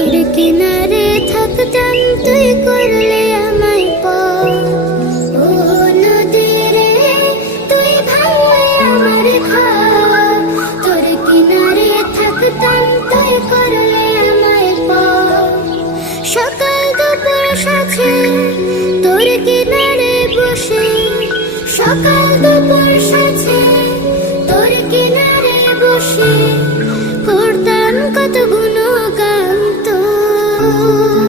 তোর কিনারে থাকতাম তুই করলে আমায় ও নদী রে তুই ভাঙলে আমার ঘর তোর কিনারে থাকতাম তুই করলে আমায় সকাল দুপুর সাথে তোর কিনারে বসে সকাল দুপুর সাথে